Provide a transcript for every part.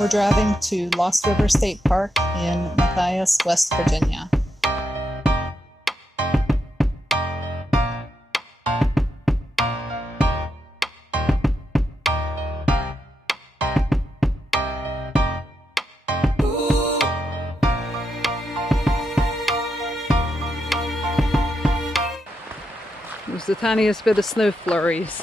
We're driving to Lost River State Park in Matthias, West Virginia. It was the tiniest bit of snow flurries.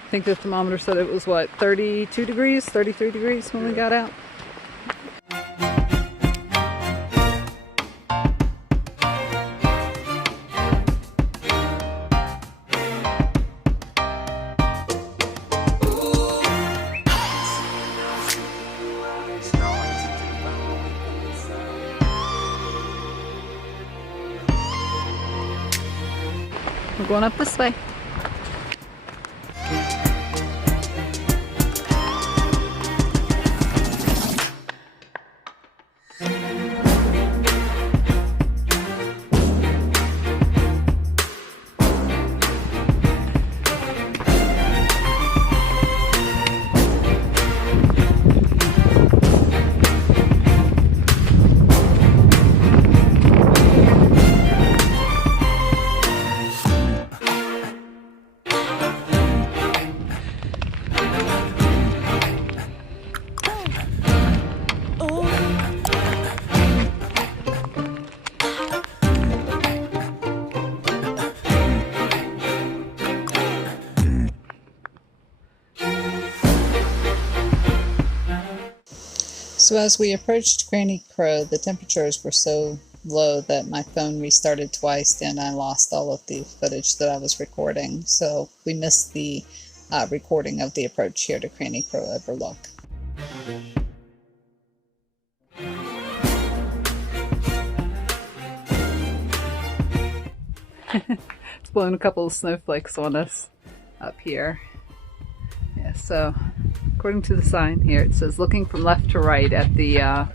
I think the thermometer said it was what, 32 degrees, 33 degrees when we got out. We're going up this way. So as we approached Granny Crow, the temperatures were so low that my phone restarted twice and I lost all of the footage that I was recording. So we missed the recording of the approach here to Granny Crow Overlook. It's blowing a couple of snowflakes on us up here. Yeah, so according to the sign here, it says looking from left to right at the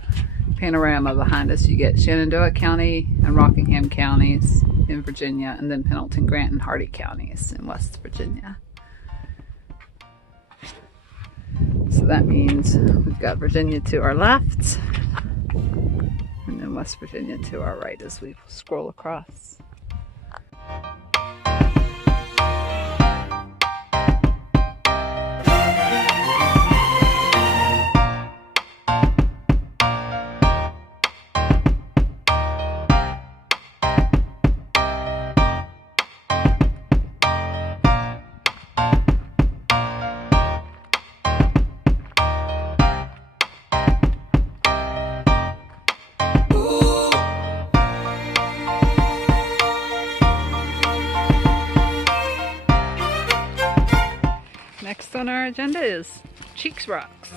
panorama behind us, you get Shenandoah County and Rockingham counties in Virginia, and then Pendleton, Grant, and Hardy counties in West Virginia. So that means we've got Virginia to our left, and then West Virginia to our right as we scroll across. Next on our agenda is Cheeks Rocks.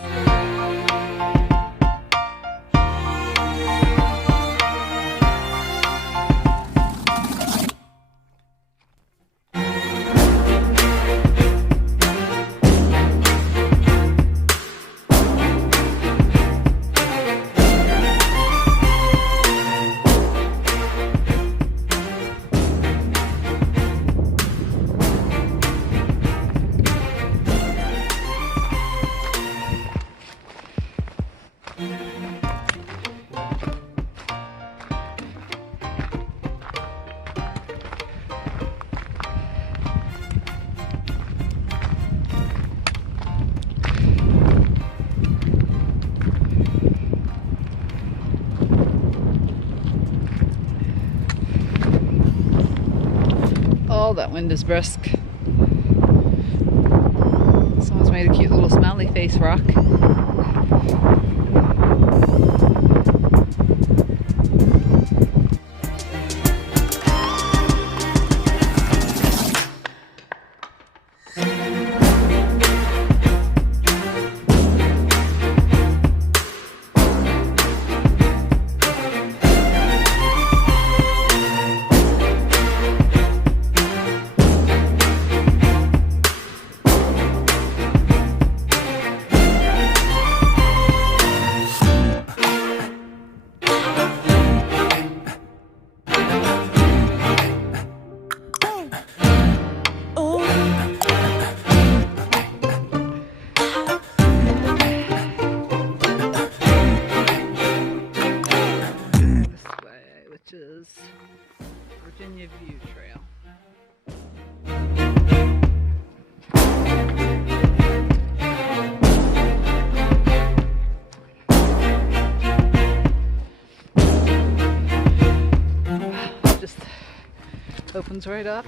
Oh, that wind is brisk. Someone's made a cute little smiley face rock. which is Virginia View Trail. It just opens right up.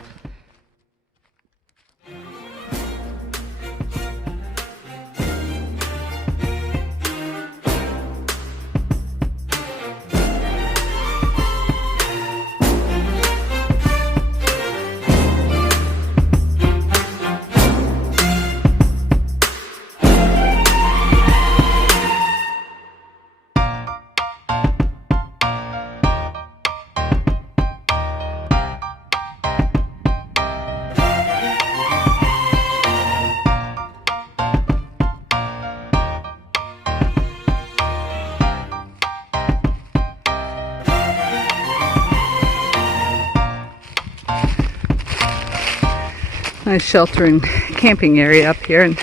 Nice sheltering camping area up here, and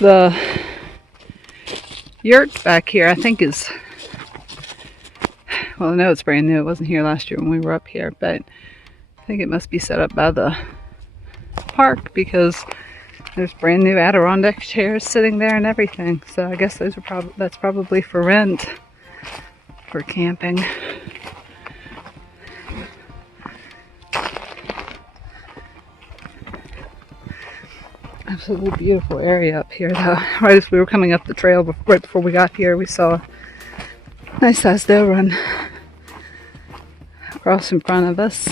the yurt back here I think is, well, I know it's brand new. It wasn't here last year when we were up here, but I think it must be set up by the park because there's brand new Adirondack chairs sitting there and everything. So I guess those are that's probably for rent for camping. Absolutely beautiful area up here, though. Right as we were coming up the trail, right before we got here, we saw a nice sized doe run across in front of us.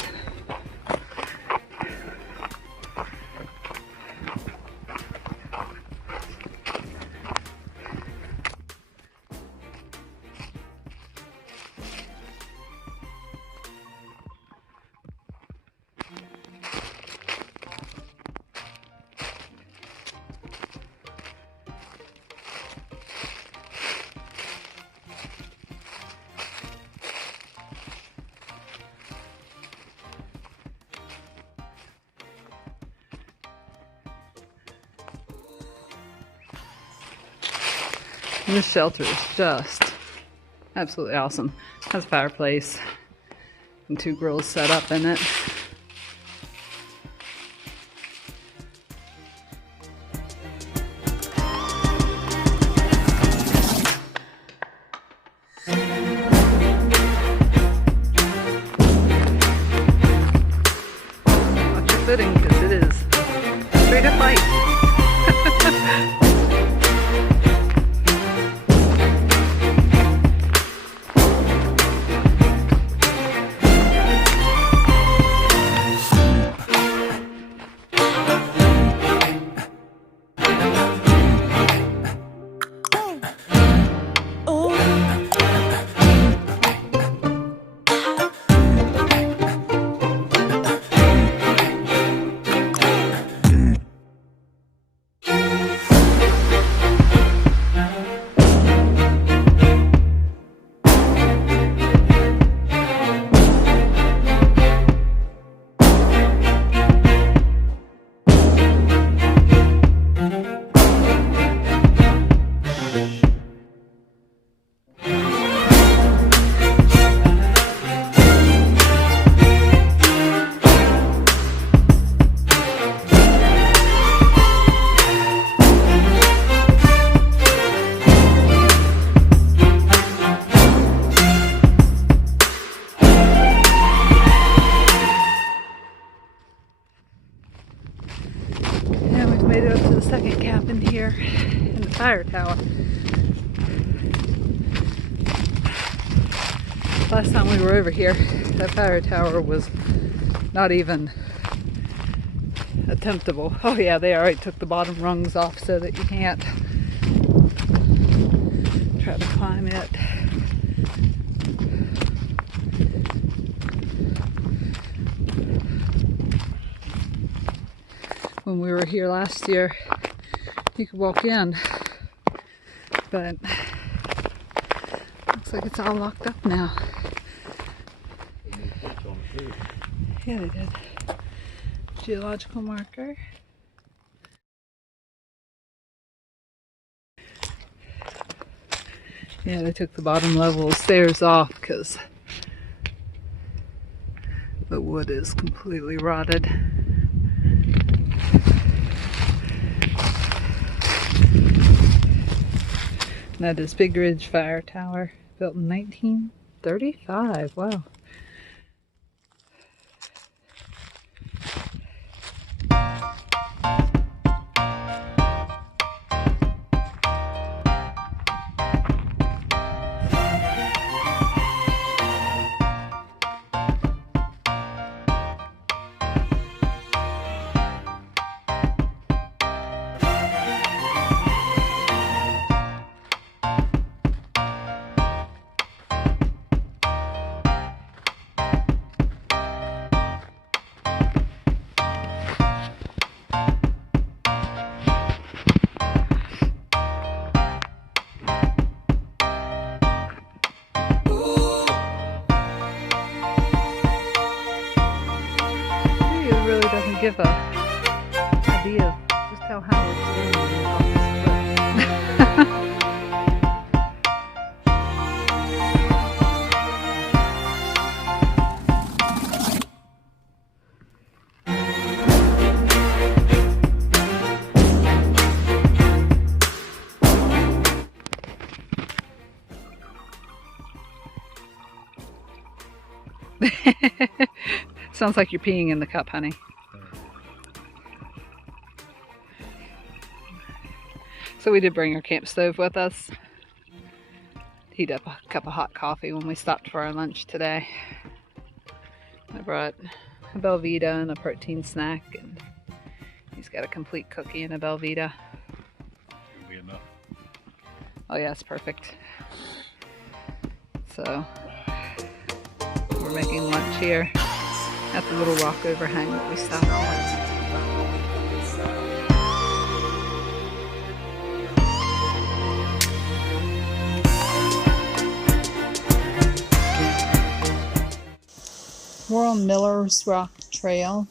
This shelter is just absolutely awesome. It has a fireplace and 2 grills set up in it. Watch your footing because it is straight up ice. Made it up to the second cabin here in the fire tower. Last time we were over here, that fire tower was not even attemptable. Oh yeah, they already took the bottom rungs off so that you can't try to climb it. When we were here last year, you could walk in, but looks like it's all locked up now. Yeah, they did. Geological marker. Yeah, they took the bottom level of stairs off because The wood is completely rotted. And that is Big Ridge Fire Tower, built in 1935. Wow. Give a idea of just how high it's standing off this cliff. Sounds like you're peeing in the cup, honey. So we did bring our camp stove with us. Heat up a cup of hot coffee when we stopped for our lunch today. I brought a Belvita and a protein snack, and he's got a complete cookie and a Belvita. Be enough. Oh yeah, it's perfect. So we're making lunch here at the little rock overhang that we stopped at. We're on Miller's Rock Trail.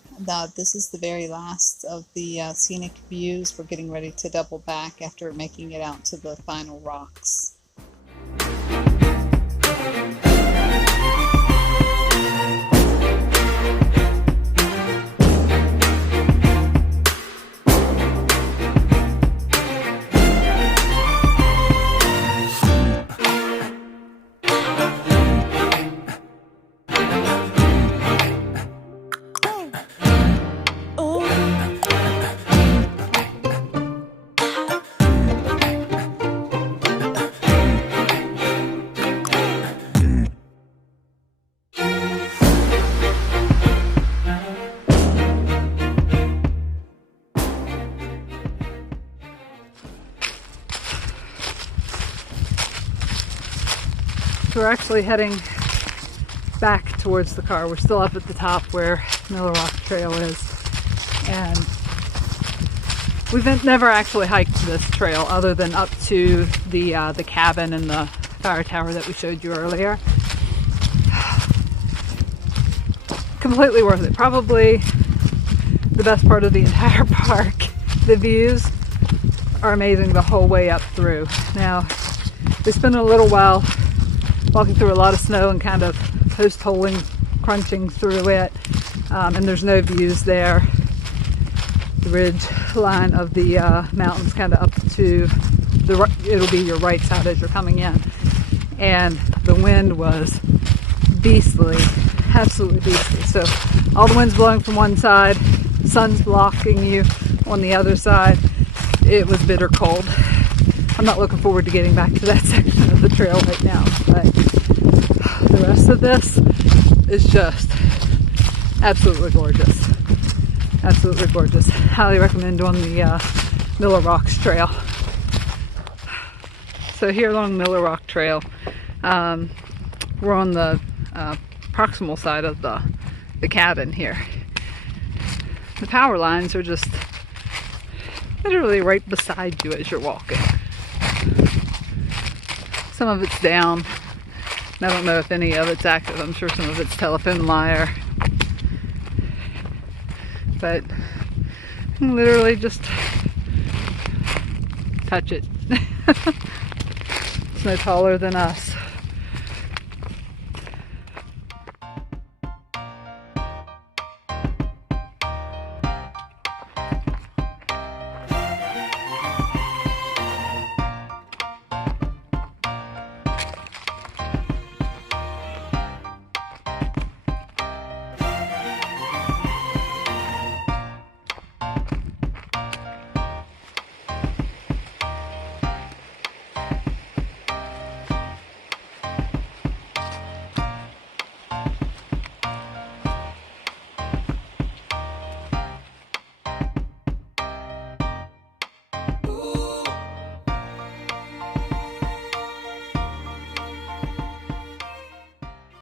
This is the very last of the scenic views. We're getting ready to double back after making it out to the final rocks. So we're actually heading back towards the car. We're still up at the top where Miller Rock Trail is, and we've never actually hiked this trail other than up to the cabin and the fire tower that we showed you earlier. Completely worth it. Probably the best part of the entire park. The views are amazing the whole way up through. Now, we spent a little while walking through a lot of snow and kind of post-holing, crunching through it, and there's no views there. The ridge line of the mountains kind of up to it'll be your right side as you're coming in, and the wind was beastly, absolutely beastly. So all the wind's blowing from one side, sun's blocking you on the other side. It was bitter cold. I'm not looking forward to getting back to that section of the trail right now, but the rest of this is just absolutely gorgeous. Absolutely gorgeous. Highly recommend doing the Miller Rocks Trail. So here along Miller Rock Trail, we're on the proximal side of the cabin here. The power lines are just literally right beside you as you're walking. Some of it's down. I don't know if any of it's active. I'm sure some of it's telephone wire. But you can literally just touch it. It's no taller than us.